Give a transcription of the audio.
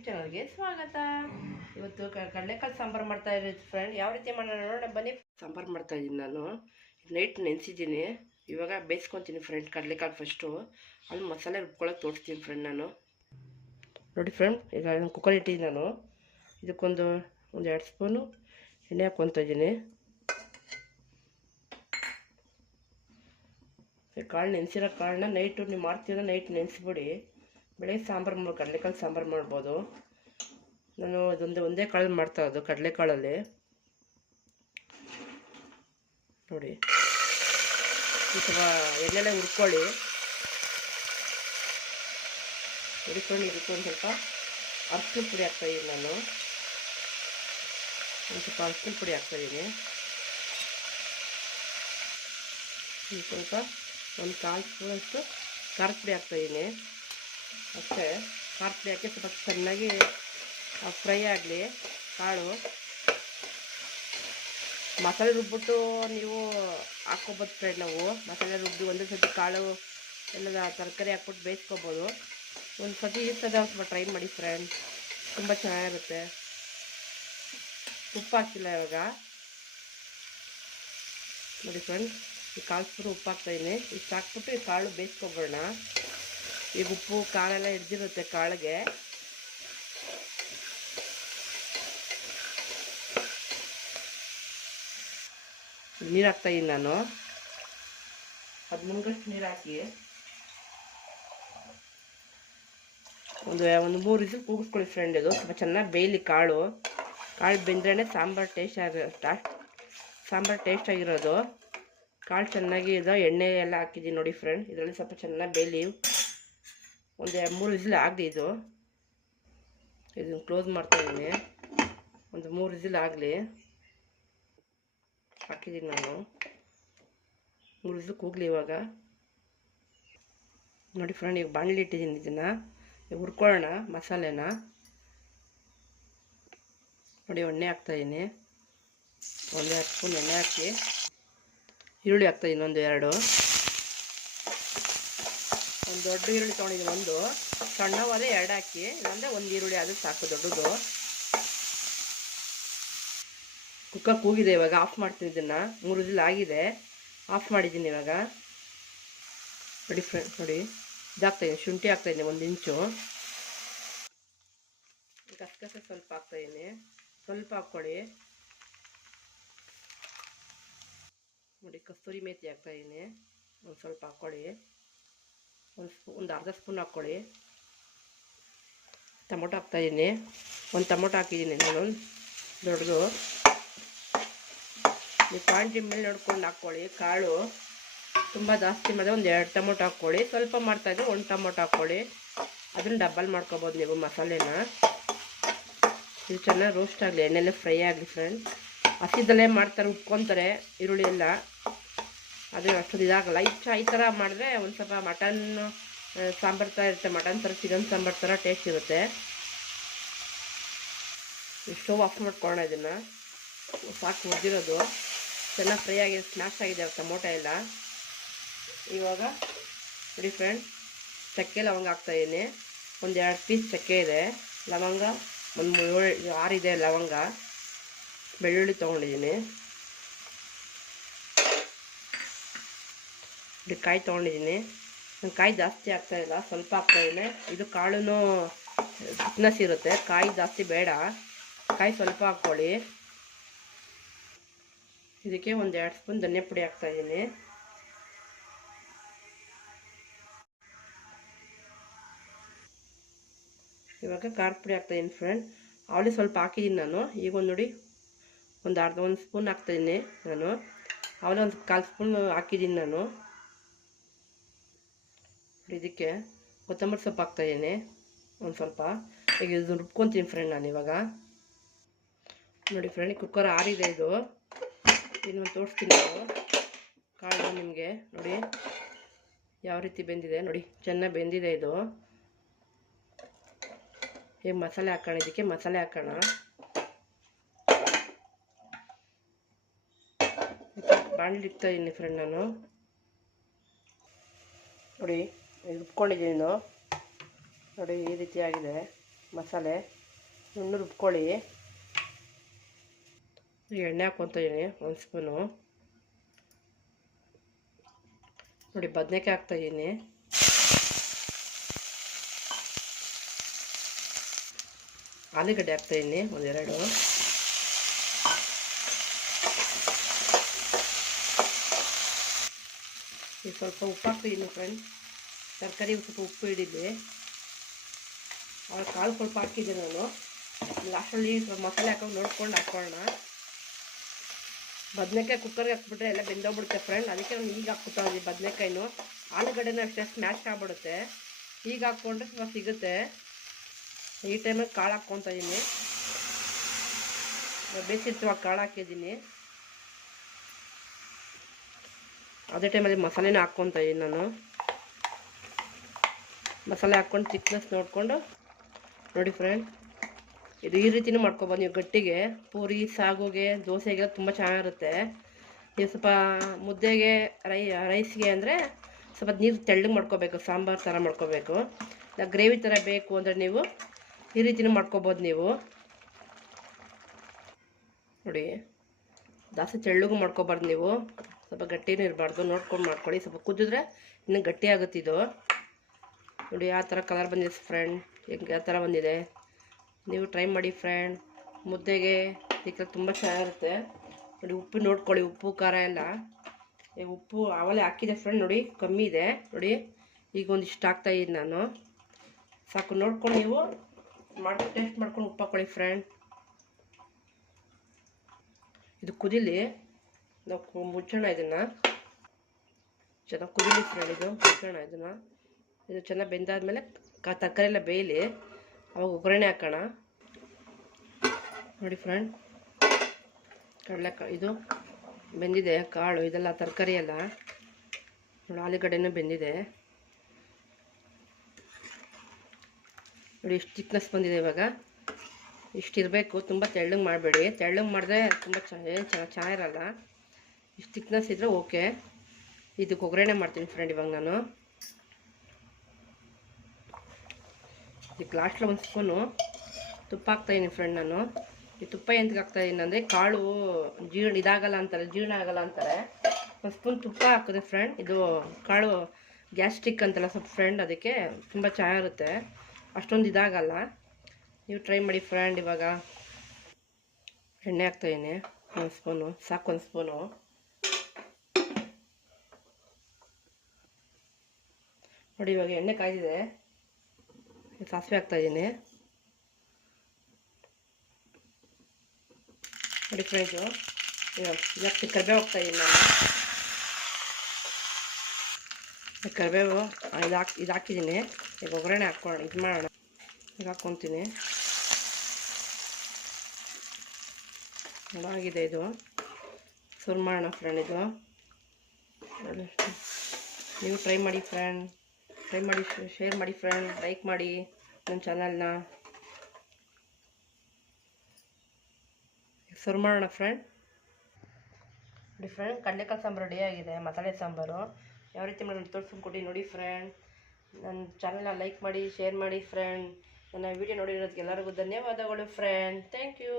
YouTube ಚಾನಲ್ಗೆ ಸ್ವಾಗತ ಇವತ್ತು ಕಡಲೆಕಾಳು ಸಾಂಬಾರು ಮಾಡ್ತಾ ಇದ್ದೀನಿ ಫ್ರೆಂಡ್ ಯಾವ ರೀತಿ ಮಾಡೋಣ ನೋಡೋಣ, ಬನ್ನಿ. ಸಾಂಬಾರು ಮಾಡ್ತಾ ಇದ್ದೀನಿ ನಾನು. ನೈಟ್ ನೆನೆಸಿದ್ದೀನಿ. ಇವಾಗ ಬೇಯಿಸ್ಕೊತೀನಿ ಫ್ರೆಂಡ್ ಕಡಲೆಕಾಳು ಫಸ್ಟು ಅಲ್ಲಿ ಮಸಾಲೆ ರುಬ್ಕೊಳ್ಳೋಕೆ ತೋರಿಸ್ತೀನಿ ಫ್ರೆಂಡ್ ನಾನು. ನೋಡಿ ಫ್ರೆಂಡ್ ಈಗ ನಾನು ಕುಕ್ಕರ್ ಇಟ್ಟಿದ್ದೀನಿ ನಾನು. ಇದಕ್ಕೊಂದು ಒಂದು ಎರಡು ಸ್ಪೂನು ಎಣ್ಣೆ ಹಾಕ್ಕೊತಾ ಇದ್ದೀನಿ. ಕಾಳು ನೆನೆಸಿರೋ ಕಾಳನ್ನ ನೈಟು ನೀವು ಮಾಡ್ತೀರ ನೈಟ್ ನೆನೆಸ್ಬಿಡಿ. ಬೆಳಗ್ಗೆ ಸಾಂಬಾರು ಮಾಡಿ ಕಡಲೆಕಾಳು ಸಾಂಬಾರು ಮಾಡ್ಬೋದು. ನಾನು ಅದೊಂದು, ಒಂದೇ ಕಾಳಲ್ಲಿ ಮಾಡ್ತಾ ಇರೋದು, ಕಡಲೆಕಾಳಲ್ಲಿ. ನೋಡಿ. ಸ್ವಲ್ಪ ಎಣ್ಣೆಲೆ ಹುರ್ಕೊಳ್ಳಿ. ಹುರ್ಕೊಂಡು ಇದಕ್ಕೆ ಸ್ವಲ್ಪ ಅರ್ಸಿನ ಪುಡಿ ಹಾಕ್ತಾಯಿದ್ದೀನಿ ನಾನು. ಒಂದು ಸ್ವಲ್ಪ ಅರ್ಸಿನ ಪುಡಿ ಹಾಕ್ತಾಯಿದ್ದೀನಿ ಸ್ವಲ್ಪ ಒಂದು ಕಾಲು ಸ್ಪೂನಷ್ಟು ಖಾರದ ಪುಡಿ ಹಾಕ್ತಾಯಿದ್ದೀನಿ ಅಷ್ಟೇ. ಪುಡಿ ಹಾಕಿ ಸ್ವಲ್ಪ ಚೆನ್ನಾಗಿ ಫ್ರೈ ಆಗಲಿ, ಕಾಳು. ಮಸಾಲೆ ರುಬ್ಬಿಟ್ಟು ನೀವು ಹಾಕ್ಕೊಬೋದು ಫ್ರೈ ನಾವು. ಮಸಾಲೆ ರುಬ್ಬಿ ಒಂದೇ ಸತಿ ಕಾಳು ಎಲ್ಲ ತರಕಾರಿ ಹಾಕ್ಬಿಟ್ಟು ಬೇಯಿಸ್ಕೋಬೋದು. ಒಂದು ಸತಿ ಇರ್ತದೆ ಸ್ವಲ್ಪ ಟ್ರೈ ಮಾಡಿ ಫ್ರೆಂಡ್ ತುಂಬ ಚೆನ್ನಾಗಿರುತ್ತೆ. ಉಪ್ಪು ಹಾಕಿಲ್ಲ ಇವಾಗ. ನೋಡಿ ಫ್ರೆಂಡ್ ಈ ಕಾಲು ಸ್ಪೂನ್ ಉಪ್ಪು ಹಾಕ್ತಾಯಿದ್ದೀನಿ ಇಷ್ಟು ಹಾಕ್ಬಿಟ್ಟು ಈ ಕಾಳು ಬೇಯಿಸ್ಕೊಬೋಣ. ಈಗ ಉಪ್ಪು, ಕಾಳೆಲ್ಲ ಹಿಡ್ದಿರುತ್ತೆ ಕಾಳಿಗೆ. ನೀರು ಹಾಕ್ತಾಯಿದ್ದೀನಿ ನಾನು. ಅದು ಮುನ್ಗಷ್ಟು ನೀರು ಹಾಕಿ. ಒಂದು ಒಂದು ಮೂರು ವಿಸಿಲ್ ಕೂಗಿಸ್ಕೊಳ್ಳಿ ಫ್ರೆಂಡ್ ಇದು ಸ್ವಲ್ಪ ಚೆನ್ನಾಗಿ ಬೇಯಲಿ ಕಾಳು. ಕಾಳು ಬೆಂದ್ರೇ ಸಾಂಬಾರು ಟೇಸ್ಟ್ ಆಗಿ ಸಾಂಬಾರು ಟೇಸ್ಟ್ ಆಗಿರೋದು. ಕಾಳು ಚೆನ್ನಾಗಿ ಇದು. ಎಣ್ಣೆ ಎಲ್ಲ ಹಾಕಿದ್ದೀನಿ ನೋಡಿ ಫ್ರೆಂಡ್ ಇದರಲ್ಲಿ ಸ್ವಲ್ಪ ಚೆನ್ನಾಗಿ ಬೇಯಲಿ. ಒಂದು ಎರಡು ಮೂರು ವಿಸಿಲ್ ಆಗಲಿ ಇದು. ಇದನ್ನು ಕ್ಲೋಸ್ ಮಾಡ್ತಾಯಿದ್ದೀನಿ ಒಂದು ಮೂರು ವಿಸಿಲ್ ಆಗಲಿ. ಹಾಕಿದ್ದೀನಿ ನಾನು. ಮೂರು ವಿಸಿಲ್ ಕೂಗಲಿ ಇವಾಗ. ನೋಡಿ ಫ್ರೆಂಡ್ ಈಗ ಬಾಣಲಿ ಇಟ್ಟಿದ್ದೀನಿ ಇದನ್ನು. ಈಗ ಹುರ್ಕೊಳ್ಳೋಣ ಮಸಾಲೆನ. ನೋಡಿ ಎಣ್ಣೆ ಹಾಕ್ತಾಯಿದ್ದೀನಿ ಒಂದು ಹತ್ತು ಸ್ಪೂನ್ ಎಣ್ಣೆ ಹಾಕಿ. ಈರುಳ್ಳಿ ಹಾಕ್ತಾಯಿದ್ದೀನಿ ಒಂದು ಎರಡು. ಒಂದು ದೊಡ್ಡ ಈರುಳ್ಳಿ ತೊಗೊಂಡಿದ್ದೀನಿ, ಒಂದು. ಸಣ್ಣವಾದ ಎರಡು ಹಾಕಿ, ಇಲ್ಲಾಂದರೆ ಒಂದು ಈರುಳ್ಳಿ ಅದು ಸಾಕು, ದೊಡ್ಡದು. ಕುಕ್ಕ ಕೂಗಿದೆ ಇವಾಗ, ಆಫ್ ಮಾಡ್ತೀನಿ ಇದನ್ನು. ಮೂರು ದಿನ ಆಗಿದೆ, ಆಫ್ ಮಾಡಿದ್ದೀನಿ ಇವಾಗ. ನೋಡಿ ಫ್ರೆಂಡ್ ನೋಡಿ. ಇದಾಗ್ತಾಯಿದ್ದೀನಿ ಶುಂಠಿ ಹಾಕ್ತಾಯಿದ್ದೀನಿ ಒಂದು ಇಂಚು. ಗಸಗಸೆ ಸ್ವಲ್ಪ ಹಾಕ್ತಾಯಿದ್ದೀನಿ ಸ್ವಲ್ಪ ಹಾಕ್ಕೊಳ್ಳಿ ನೋಡಿ, ಕಸ್ತೂರಿ ಮೇಥಿ ಹಾಕ್ತಾಯಿದ್ದೀನಿ ಒಂದು ಸ್ವಲ್ಪ ಹಾಕ್ಕೊಳ್ಳಿ ಒಂದು ಸ್ಪೂ, ಒಂದು ಅರ್ಧ ಸ್ಪೂನ್ ಹಾಕ್ಕೊಳ್ಳಿ. ಟೊಮೊಟೊ ಹಾಕ್ತಾಯಿದ್ದೀನಿ ಒಂದು ಟೊಮೊಟೊ ಹಾಕಿದ್ದೀನಿ ನಾನು, ದೊಡ್ಡದು. ನೀವು ಪಾಂಡಿ ಮೇಲೆ ನೋಡ್ಕೊಂಡು ಹಾಕ್ಕೊಳ್ಳಿ. ಕಾಳು ತುಂಬ ಜಾಸ್ತಿ ಮಾಡಿದ್ರೆ ಒಂದು ಎರಡು ಟೊಮೊಟೊ ಹಾಕ್ಕೊಳ್ಳಿ. ಸ್ವಲ್ಪ ಮಾಡ್ತಾಯಿದ್ರೆ ಒಂದು ಟೊಮೊಟೊ ಹಾಕ್ಕೊಳ್ಳಿ. ಅದನ್ನು ಡಬ್ಬಲ್ ಮಾಡ್ಕೊಬೋದು ನೀವು ಮಸಾಲೆನ. ಇದು ಚೆನ್ನಾಗಿ ರೋಸ್ಟ್ ಆಗಲಿ, ಎಣ್ಣೆಲ್ಲ ಫ್ರೈ ಆಗಲಿ ಫ್ರೆಂಡ್ ಹಸಿದಲ್ಲೇ ಮಾಡ್ತಾರೆ, ಉಪ್ಕೊತಾರೆ, ಈರುಳ್ಳಿ ಎಲ್ಲ. ಅದು ಅಷ್ಟೊಂದು ಇದಾಗಲ್ಲ. ಇಷ್ಟ ಈ ಥರ ಮಾಡಿದ್ರೆ ಒಂದು ಸ್ವಲ್ಪ ಮಟನ್ ಸಾಂಬಾರು ಥರ ಇರುತ್ತೆ. ಮಟನ್ ಥರ ಚಿಕನ್ ಸಾಂಬಾರು ಥರ ಟೇಸ್ಟ್ ಇರುತ್ತೆ. ಸ್ಟೋವ್ ಆಫ್ ಮಾಡ್ಕೊಳ್ಳೋಣ ಇದನ್ನು. ಸಾಕು ಹುರಿದಿರೋದು ಚೆನ್ನಾಗಿ ಫ್ರೈ ಆಗಿದೆ ಸ್ಮ್ಯಾಶ್ ಆಗಿದೆ ಟೊಮೊಟೊ ಎಲ್ಲ. ಇವಾಗ ನೋಡಿ ಫ್ರೆಂಡ್ ಚಕ್ಕೆ ಲವಂಗ ಹಾಕ್ತಾಯಿದ್ದೀನಿ ಒಂದು ಎರಡು ಪೀಸ್ ಚಕ್ಕೆ ಇದೆ. ಲವಂಗ, ಒಂದು ಏಳು ಆರಿದೆ ಲವಂಗ. ಬೆಳ್ಳುಳ್ಳಿ ತೊಗೊಂಡಿದ್ದೀನಿ ಇದು ಕಾಯಿ ತೊಗೊಂಡಿದ್ದೀನಿ. ನಾನು ಕಾಯಿ ಜಾಸ್ತಿ ಆಗ್ತಾಯಿಲ್ಲ ಸ್ವಲ್ಪ ಆಗ್ತಾಯಿದ್ದೀನಿ ಇದು. ಕಾಳು ಥಿಕ್ನೆಸ್ ಇರುತ್ತೆ. ಕಾಯಿ ಜಾಸ್ತಿ ಬೇಡ. ಕಾಯಿ ಸ್ವಲ್ಪ ಹಾಕ್ಕೊಳ್ಳಿ. ಇದಕ್ಕೆ ಒಂದು ಎರಡು ಸ್ಪೂನ್ ಧನಿಯಾ ಪುಡಿ ಹಾಕ್ತಾಯಿದ್ದೀನಿ ಇವಾಗ ಖಾರ ಪುಡಿ ಹಾಕ್ತಾಯಿದ್ದೀನಿ ಫ್ರೆಂಡ್ ಅವಳಿ ಸ್ವಲ್ಪ ಹಾಕಿದ್ದೀನಿ ನಾನು. ಈಗ ಒಂದು ನೋಡಿ, ಒಂದು ಅರ್ಧ, ಒಂದು ಸ್ಪೂನ್ ಹಾಕ್ತಾಯಿದ್ದೀನಿ ನಾನು. ಅವಳೆ ಒಂದು ಕಾಲು ಸ್ಪೂನ್ ಹಾಕಿದ್ದೀನಿ ನಾನು. ಇದಕ್ಕೆ ಕೊತ್ತಂಬರಿ ಸೊಪ್ಪು ಹಾಕ್ತಾಯಿದ್ದೀನಿ ಒಂದು ಸ್ವಲ್ಪ. ಈಗ ಇದನ್ನು ರುಬ್ಕೊತೀನಿ ಫ್ರೆಂಡ್ ನಾನು ಇವಾಗ. ನೋಡಿ ಫ್ರೆಂಡ್ ಕುಕ್ಕರ್ ಆರಿದೆ ಇದು. ಇನ್ನೊಂದು ತೋರಿಸ್ತೀನಿ ನಾವು ಕಾಳು ನಿಮಗೆ. ನೋಡಿ ಯಾವ ರೀತಿ ಬೆಂದಿದೆ. ನೋಡಿ ಚೆನ್ನಾಗಿ ಬೆಂದಿದೆ ಇದು. ಈಗ ಮಸಾಲೆ ಹಾಕೋಣ? ಇದಕ್ಕೆ ಮಸಾಲೆ ಹಾಕೋಣ. ಬಾಣಲಿ ಇಡ್ತಾ ಇದ್ದೀನಿ ಫ್ರೆಂಡ್ ನಾನು. ನೋಡಿ ರುಬ್ಕೊಂಡಿದ್ದೀನಿ ನೋಡಿ, ಈ ರೀತಿಯಾಗಿದೆ ಮಸಾಲೆ. ನುಣ್ಣು ರುಬ್ಕೊಳ್ಳಿ. ಎಣ್ಣೆ ಹಾಕ್ಕೊತಾಯಿನಿ ಒಂದು ಸ್ಪೂನು. ನೋಡಿ, ಬದನೆಕಾಯಿ ಹಾಕ್ತಾಯಿದ್ದೀನಿ ಆಲೂಗಡ್ಡೆ ಹಾಕ್ತಾಯಿದ್ದೀನಿ ಒಂದೆರಡು. ಸ್ವಲ್ಪ ಉಪ್ಪು ಹಾಕ್ತಿದ್ದೀನಿ ಫ್ರೆಂಡ್ ತರಕಾರಿ ಸ್ವಲ್ಪ ಉಪ್ಪು ಹಿಡಿದೆ ಆವಾಗ ಕಾಳು ಸ್ವಲ್ಪ ಹಾಕಿದ್ದೆ ನಾನು. ಲಾಸ್ಟಲ್ಲಿ ಸ್ವಲ್ಪ ಮಸಾಲೆ ಹಾಕೊಂಡು ನೋಡ್ಕೊಂಡು ಹಾಕ್ಕೊಳ್ಳೋಣ ಬದನೆಕಾಯಿ ಕುಕ್ಕರ್ಗೆ ಹಾಕ್ಬಿಟ್ರೆ ಎಲ್ಲ ಬೆಂದೋಗ್ಬಿಡುತ್ತೆ ಫ್ರೆಂಡ್ ಅದಕ್ಕೆ ನಾನು ಈಗ ಹಾಕ್ಬಿಡ್ತಾ ಇದ್ದೀನಿ ಬದನೆಕಾಯಿನೂ. ಆಲೂಗಡ್ಡೆನೂ ಅಷ್ಟೇ ಸ್ಮ್ಯಾಶ್ ಆಗ್ಬಿಡುತ್ತೆ. ಈಗ ಹಾಕ್ಕೊಂಡ್ರೆ ಸ್ವಲ್ಪ ಸಿಗುತ್ತೆ. ಈ ಟೈಮಲ್ಲಿ ಕಾಳು ಹಾಕ್ಕೊತಾ ಇದ್ದೀನಿ ಬೇಯಿಸಿರ್ತೀವ ಕಾಳು ಹಾಕಿದ್ದೀನಿ. ಅದೇ ಟೈಮಲ್ಲಿ ಮಸಾಲೆನೂ ಹಾಕ್ಕೊತಾ ನಾನು. ಮಸಾಲೆ ಹಾಕ್ಕೊಂಡು ತಿಕ್ನೆಸ್ ನೋಡಿಕೊಂಡು ನೋಡಿ ಫ್ರೆಂಡ್ ಇದು ಈ ರೀತಿನೂ ಮಾಡ್ಕೊಬೋದು. ನೀವು ಗಟ್ಟಿಗೆ ಪೂರಿ, ಸಾಗುಗೆ ದೋಸೆಗೆ ತುಂಬ ಚೆನ್ನಾಗಿರುತ್ತೆ. ನೀವು ಸ್ವಲ್ಪ ಮುದ್ದೆಗೆ, ರೈ, ರೈಸ್ಗೆ ಅಂದರೆ ಸ್ವಲ್ಪ ನೀರು ತೆಳ್ಳಗೆ ಮಾಡ್ಕೋಬೇಕು, ಸಾಂಬಾರು ಥರ ಮಾಡ್ಕೋಬೇಕು. ಗ್ರೇವಿ ಥರ ಬೇಕು ಅಂದರೆ ನೀವು ಈ ರೀತಿನೂ ಮಾಡ್ಕೋಬೋದು ನೀವು. ನೋಡಿ, ಜಾಸ್ತಿ ತೆಳ್ಳಗೂ ಮಾಡ್ಕೊಬಾರ್ದು ನೀವು. ಸ್ವಲ್ಪ ಗಟ್ಟಿನೂ ಇರಬಾರ್ದು. ನೋಡ್ಕೊಂಡು ಮಾಡ್ಕೊಳ್ಳಿ. ಸ್ವಲ್ಪ ಕುದಿದ್ರೆ ಇನ್ನೂ ಗಟ್ಟಿ ಇದು. ನೋಡಿ ಯಾವ ಥರ ಕಲರ್ ಬಂದಿದೆ ಫ್ರೆಂಡ್ ಹೆಂಗೆ ಯಾವ ಥರ ಬಂದಿದೆ. ನೀವು ಟ್ರೈ ಮಾಡಿ ಫ್ರೆಂಡ್ ಮುದ್ದೆಗೆ ಇದಕ್ಕೆ ತುಂಬ ಚೆನ್ನಾಗಿರುತ್ತೆ. ನೋಡಿ, ಉಪ್ಪು ನೋಡ್ಕೊಳ್ಳಿ, ಉಪ್ಪು, ಖಾರ ಎಲ್ಲ. ಉಪ್ಪು ಆವಲೇ ಹಾಕಿದೆ ಫ್ರೆಂಡ್ ನೋಡಿ, ಕಮ್ಮಿ ಇದೆ. ನೋಡಿ ಈಗ ಒಂದಿಷ್ಟು ಹಾಕ್ತಾ ಇದ್ದೀನಿ ನಾನು. ಸಾಕು ನೋಡ್ಕೊಂಡು ನೀವು. ಮಾಡಿ ಟೇಸ್ಟ್ ಮಾಡ್ಕೊಂಡು ಉಪ್ಪು ಹಾಕೊಳ್ಳಿ ಫ್ರೆಂಡ್ ಇದು ಕುದಿಲಿ. ನಾವು ಮುಚ್ಚೋಣ ಇದನ್ನು. ಚೆನ್ನಾಗಿ ಕುದಿಲಿ ಫ್ರೆಂಡ್ ಇದು. ಮುಚ್ಚೋಣ ಇದನ್ನು. ಇದು ಚೆನ್ನಾಗಿ ಬೆಂದಾದಮೇಲೆ ಕ ತರಕಾರಿ ಎಲ್ಲ ಬೇಯಲಿ. ಅವಾಗ ಒಗ್ಗರಣೆ ಹಾಕೋಣ. ನೋಡಿ ಫ್ರೆಂಡ್ ಕಡಲೆ ಇದು ಬೆಂದಿದೆ, ಕಾಳು, ಇದೆಲ್ಲ ತರಕಾರಿ ಎಲ್ಲ ನೋಡಿ ಆಲೂಗಡ್ಡೆನೂ ಬೆಂದಿದೆ. ನೋಡಿ ಇಷ್ಟು ಚಿಕ್ನೆಸ್ ಬಂದಿದೆ ಇವಾಗ. ಇಷ್ಟಿರಬೇಕು ತುಂಬ ತೆಳ್ಳಗೆ ಮಾಡಬೇಡಿ. ತೆಳ್ಳಗೆ ಮಾಡಿದ್ರೆ ತುಂಬ ಚೆನ್ನಾಗಿರಲ್ಲ. ಇಷ್ಟು ತಿಕ್ನೆಸ್ ಇದ್ದರೆ ಓಕೆ ಇದಕ್ಕೆ ಒಗ್ಗರಣೆ ಮಾಡ್ತೀನಿ ಫ್ರೆಂಡ್ ಇವಾಗ ನಾನು. ಇದಕ್ಕೆ ಪ್ಲಾಸ್ಟ್ರ್ ಒಂದು ಸ್ಪೂನು ತುಪ್ಪ ಹಾಕ್ತಾಯಿದ್ದೀನಿ ಫ್ರೆಂಡ್ ನಾನು. ಈ ತುಪ್ಪ ಎಂತಕ್ಕೆ ಹಾಕ್ತಾಯಿದ್ದೀನಿ ಅಂದರೆ ಕಾಳು ಜೀರ್ಣ ಇದಾಗಲ್ಲ ಅಂತಾರೆ, ಜೀರ್ಣ ಆಗಲ್ಲ ಅಂತಾರೆ. ಒಂದು ಸ್ಪೂನ್ ತುಪ್ಪ ಹಾಕಿದೆ ಫ್ರೆಂಡ್ ಇದು ಕಾಳು ಗ್ಯಾಸ್ಟ್ರಿಕ್ ಅಂತಲ್ಲ ಸ್ವಲ್ಪ ಫ್ರೆಂಡ್ ಅದಕ್ಕೆ ತುಂಬ ಚೆನ್ನಾಗಿರುತ್ತೆ. ಅಷ್ಟೊಂದು ಇದಾಗಲ್ಲ. ನೀವು ಟ್ರೈ ಮಾಡಿ ಫ್ರೆಂಡ್ ಇವಾಗ. ಎಣ್ಣೆ ಹಾಕ್ತಾಯಿದ್ದೀನಿ ಒಂದು ಸ್ಪೂನು ಸಾಕು ಒಂದು ಸ್ಪೂನು ನೋಡಿ ಇವಾಗ ಎಣ್ಣೆ ಕಾಯ್ದಿದೆ. ಸಾಸಿವೆ ಹಾಕ್ತಾಯಿದ್ದೀನಿ ನೋಡಿ ಫ್ರೆಂಡ್ಸು ಇದಕ್ಕೆ ಕರಿಬೇವು ಹಾಕ್ತಾಯಿದ್ದೀನಿ ನಾನು ಕರಿಬೇವು ಇದು ಹಾಕಿ ಇದು ಹಾಕಿದ್ದೀನಿ ಈಗ ಒಗ್ಗರಣೆ ಹಾಕ್ಕೊಳ್ಳೋಣ ಇದು ಮಾಡೋಣ ಈಗ ಹಾಕ್ಕೊತೀನಿ ಆಗಿದೆ ಇದು ಸುರು ಮಾಡೋಣ ಫ್ರೆಂಡ್ ಇದು ನೀವು ಟ್ರೈ ಮಾಡಿ ಫ್ರೆಂಡ್ ಟ್ರೈ ಮಾಡಿ ಶೇರ್ ಮಾಡಿ ಫ್ರೆಂಡ್ ಲೈಕ್ ಮಾಡಿ ನನ್ನ ಚಾನಲ್ನ ಶುರು ಮಾಡೋಣ ಫ್ರೆಂಡ್ ನೋಡಿ ಫ್ರೆಂಡ್ ಕಡಲೆಕಾಳು ಸಾಂಬಾರು ಆಗಿದೆ, ಮಸಾಲೆ ಸಾಂಬಾರು. ಯಾವ ರೀತಿ ಮಾಡೋದು ತೋರಿಸ್ಕೊಂಡು ನೋಡಿ ಫ್ರೆಂಡ್ ನನ್ನ ಚಾನಲ್ನ ಲೈಕ್ ಮಾಡಿ ಶೇರ್ ಮಾಡಿ ಫ್ರೆಂಡ್ ನನ್ನ ವಿಡಿಯೋ ನೋಡಿರೋದಕ್ಕೆ ಎಲ್ಲರಿಗೂ ಧನ್ಯವಾದಗಳು ಫ್ರೆಂಡ್ ಥ್ಯಾಂಕ್ ಯು